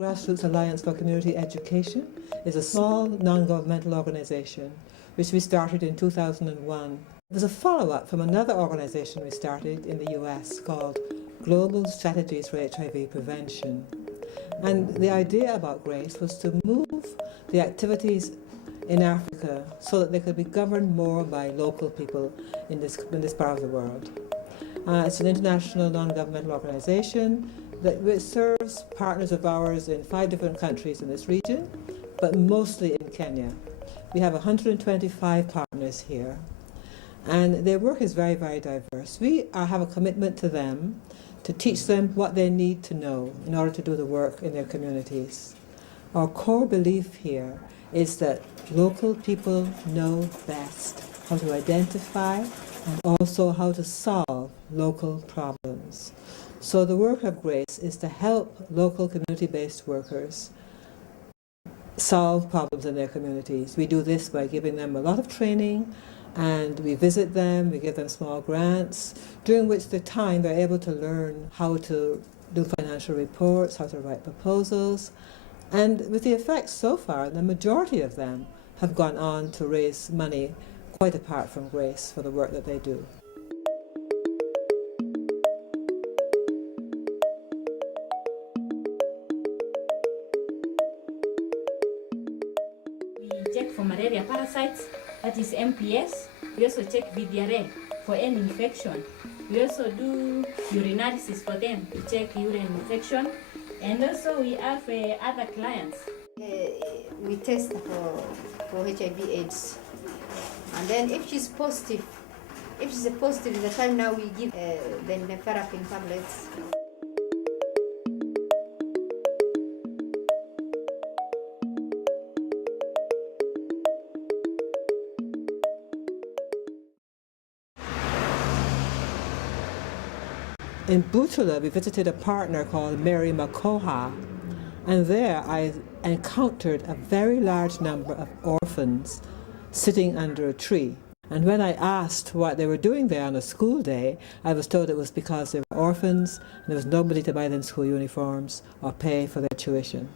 Grassroots Alliance for Community Education is a small non-governmental organisation which we started in 2001. It was a follow-up from another organisation we started in the US called Global Strategies for HIV Prevention. And the idea about GRACE was to move the activities in Africa so that they could be governed more by local people in this part of the world. It's an international non-governmental organisation that serves partners of ours in 5 different countries in this region, but mostly in Kenya. We have 125 partners here, and their work is very, very diverse. We have a commitment to them to teach them what they need to know in order to do the work in their communities. Our core belief here is that local people know best how to identify and also how to solve local problems. So the work of GRACE is to help local community-based workers solve problems in their communities. We do this by giving them a lot of training, and we visit them, we give them small grants, during which the time they're able to learn how to do financial reports, how to write proposals. And with the effects so far, the majority of them have gone on to raise money quite apart from GRACE for the work that they do. We check for malaria parasites, that is MPS. We also check VDRL for any infection. We also do urinalysis for them to check urine infection. And also we have other clients. We test for HIV/AIDS. And then if she's positive, the time now we give the nepharaquine tablets. In Butula, we visited a partner called Mary Makoha, and there I encountered a very large number of orphans sitting under a tree. And when I asked what they were doing there on a school day, I was told it was because they were orphans and there was nobody to buy them school uniforms or pay for their tuition.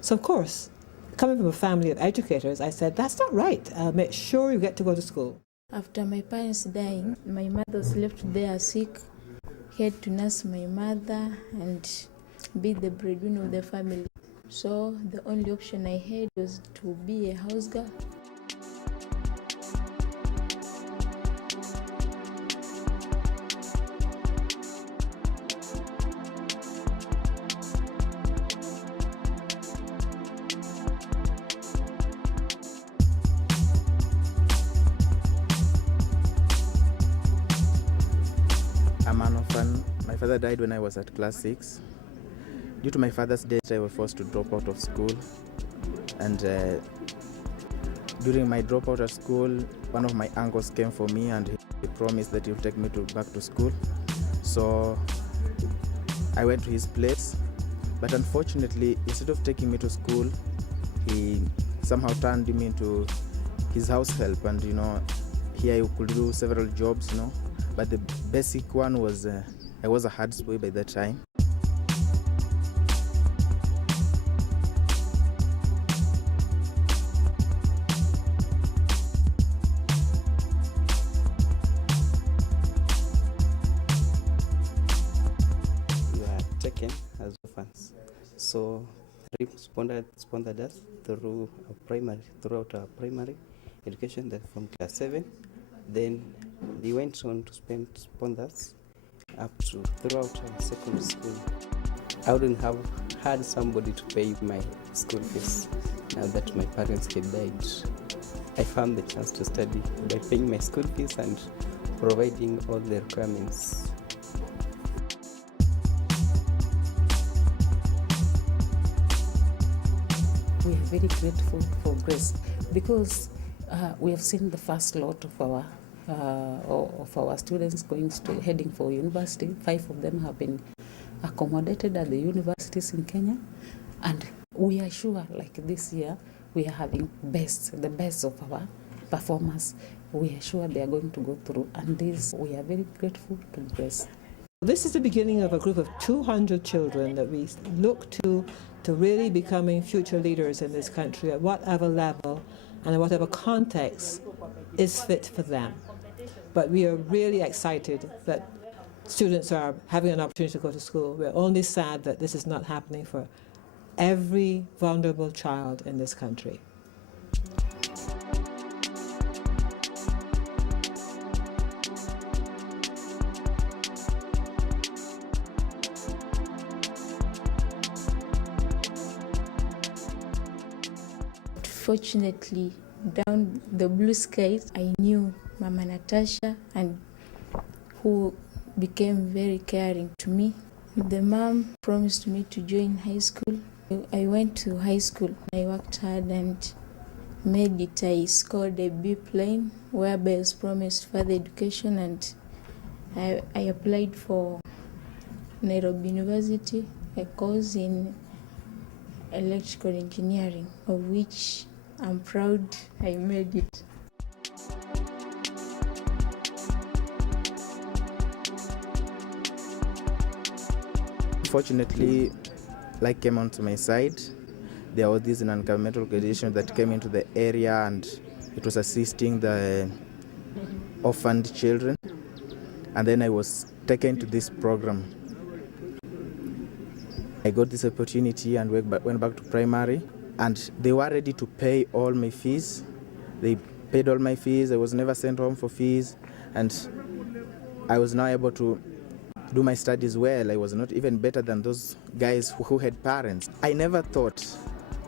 So of course, coming from a family of educators, I said, that's not right. I'll make sure you get to go to school. After my parents dying, my mother was left there sick. He had to nurse my mother and be the breadwinner of the family. So the only option I had was to be a house girl. I'm an orphan. My father died when I was at class 6. Due to my father's death, I was forced to drop out of school. And during my dropout at school, one of my uncles came for me and he promised that he would take me back to school. So I went to his place. But unfortunately, instead of taking me to school, he somehow turned me into his house help. And here I could do several jobs, But the basic one was, I was a hard boy by that time. We are taken as orphans. So RIP sponsored us throughout our primary education, that from class 7. Then they went on to sponsor us up to throughout our secondary school. I wouldn't have had somebody to pay my school fees now that my parents had died. I found the chance to study by paying my school fees and providing all the requirements. We are very grateful for Grace because we have seen the first lot of our students heading for university. 5 of them have been accommodated at the universities in Kenya, and we are sure, like this year, we are having the best of our performers. We are sure they are going to go through, and we are very grateful to Grace. This is the beginning of a group of 200 children that we look to really becoming future leaders in this country at whatever level and in whatever context is fit for them. But we are really excited that students are having an opportunity to go to school. We're only sad that this is not happening for every vulnerable child in this country. Fortunately, down the blue skies, I knew Mama Natasha, and who became very caring to me. The mom promised me to join high school. I went to high school. I worked hard and made it. I scored a B plane, whereby I was promised further education, and I applied for Nairobi University, a course in electrical engineering, of which I'm proud I made it. Fortunately, light came onto my side. There was this non-governmental organization that came into the area, and it was assisting the orphaned children. And then I was taken to this program. I got this opportunity and went back to primary, and they were ready to pay all my fees. They paid all my fees. I was never sent home for fees, and I was now able to do my studies well. I was not even better than those guys who had parents. I never thought,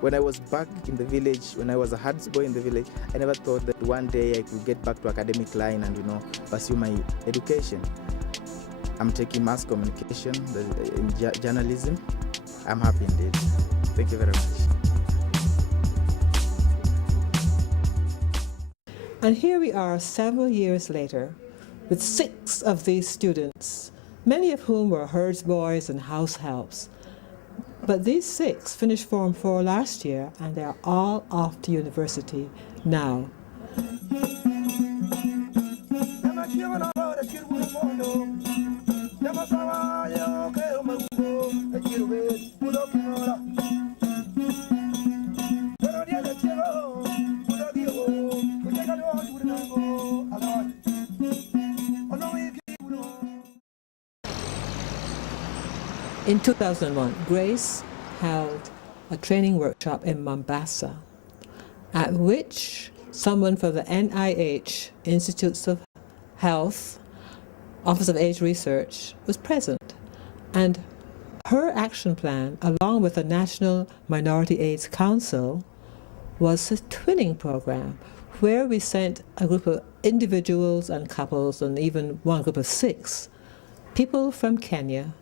when I was back in the village, when I was a hard boy in the village, I never thought that one day I could get back to academic line and pursue my education. I'm taking mass communication in journalism. I'm happy indeed. Thank you very much. And here we are several years later with 6 of these students, many of whom were herds boys and house helps. But these 6 finished Form 4 last year, and they're all off to university now. In 2001, Grace held a training workshop in Mombasa, at which someone from the NIH Institutes of Health, Office of AIDS Research, was present. And her action plan, along with the National Minority AIDS Council, was a twinning program where we sent a group of individuals and couples, and even one group of 6 people from Kenya,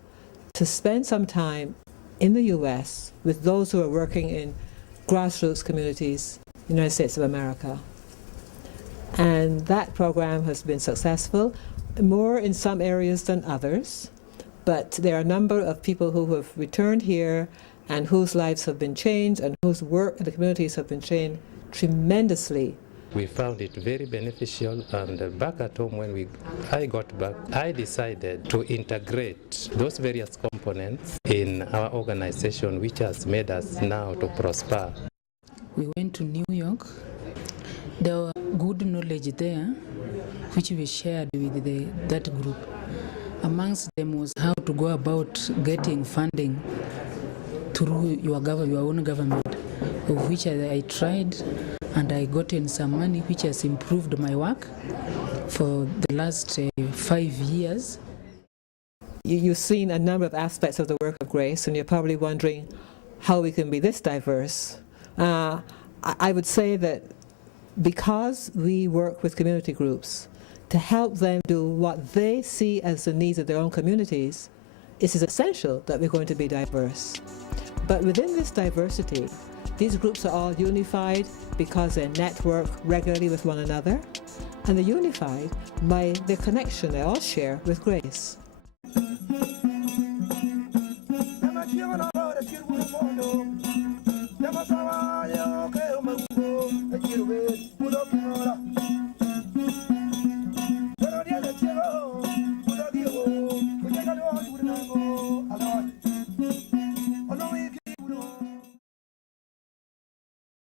to spend some time in the US with those who are working in grassroots communities in the United States of America. And that program has been successful, more in some areas than others, but there are a number of people who have returned here and whose lives have been changed and whose work in the communities have been changed tremendously. We found it very beneficial, and back at home when I got back, I decided to integrate those various components in our organization, which has made us now to prosper. We went to New York. There was good knowledge there, which we shared with that group. Amongst them was how to go about getting funding through your own government, of which I tried, and I gotten some money which has improved my work for the last 5 years. you've seen a number of aspects of the work of Grace, and you're probably wondering how we can be this diverse. I would say that because we work with community groups to help them do what they see as the needs of their own communities, it is essential that we're going to be diverse. But within this diversity, these groups are all unified because they network regularly with one another, and they're unified by their connection they all share with Grace.